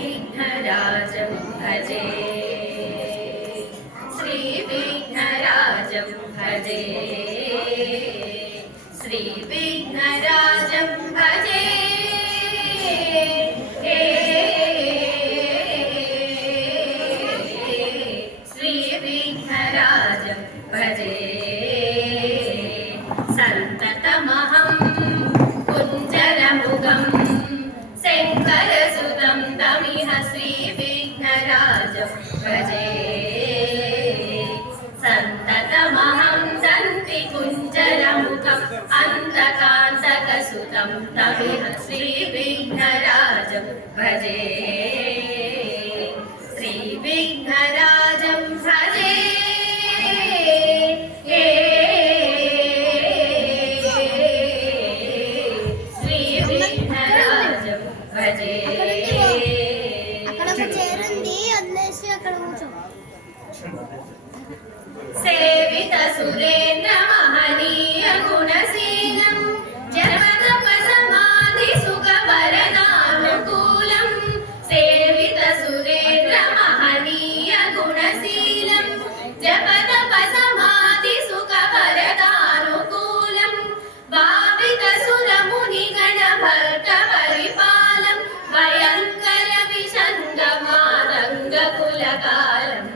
श्रीविघ्नराजं भजे श्रीविघ्नराजं भजे श्रीविघ्नराजं भजे श्रीविघ्नराजं भजे सन्ततमहं कुञ्जरमुगं शङ्करसुतं तमिह श्रीविघ्नराजं भजे सन्ततमहं दन्ति कुञ्जरमुखम् अन्तकान्तकसुतं तमिह श्रीविघ्नराजं भजे श्रीविघ्नराजं भजे श्रीविघ्नराजं भजे सेवित सुरेन्द्र महनीय गुणशीलं जन्मतपसमाधि सुखवरदानुकूलं सेवित सुरेन्द्र महनीय गुणशीलं जपतपसमाधि सुखवरदानुकूलं भावित सुरमुनिगण भक्त परिपालं भयङ्कर विषङ्गमादङ्गकुलकालं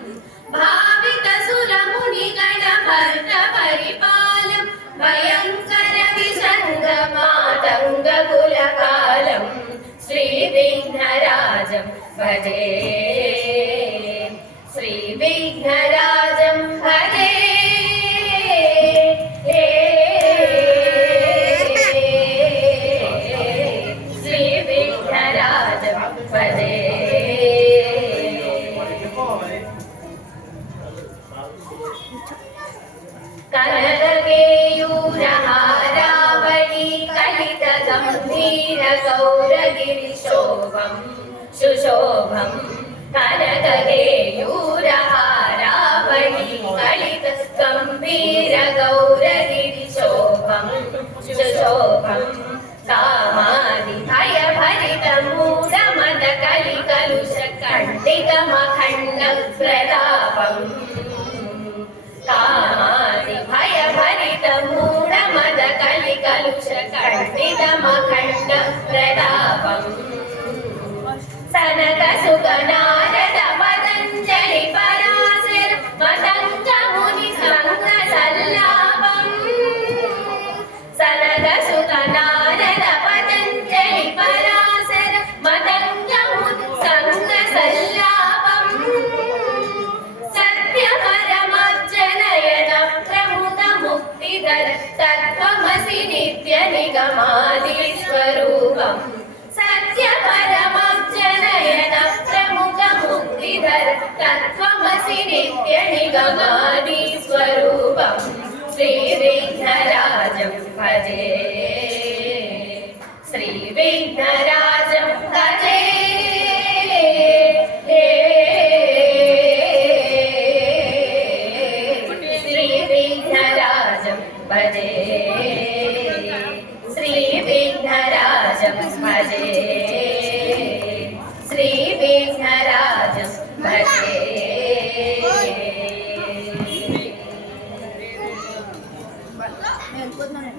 भावित सुरमुनिगण भक्त परिपालं भयङ्कर विषङ्गमादङ्गकुलकालं श्रीविघ्नराजं भजे श्रीविघ्नराजं भजे श्रीविघ्नराजं भजे कनककेयूरहारावळी कलितगम्भीरगौरगिरिशोभं सुशोभं कनककेयूरहारावळी कलितगम्भीरगौरगिरिशोभं सुशोभं कामादिभयभरितमूढमदकलिकलुषकण्डितमखण्डप्रतापम् कामादिभयभरितमूढमदकलिकलुषकण्डितमखण्डप्रतापम् सनकसुतनारद पतञ्जलि पराशर मतङ्गमुनि सङ्गसल्लापम् सनकसुतनारद पतञ्जलि पराशर मतङ्गमुनि सङ्गसल्लापम् सत्यपरमज्जनयन प्रमुखमुक्तिदर तत्त्वमसि नित्यनिगमादिस्वरूपम् सत्यपरमज्जनयन प्रमुखमुक्तिदर तत्त्वमसि नित्यनिगमादिस्वरूपम् श्रीविघ्नराजं भजे श्रीविघ्नराजं भजे श्रीविघ्नराजं भजे श्रीविघ्नराजं भजे श्रीविघ्नराजं भजे వెళ్ళిపోతున్నాను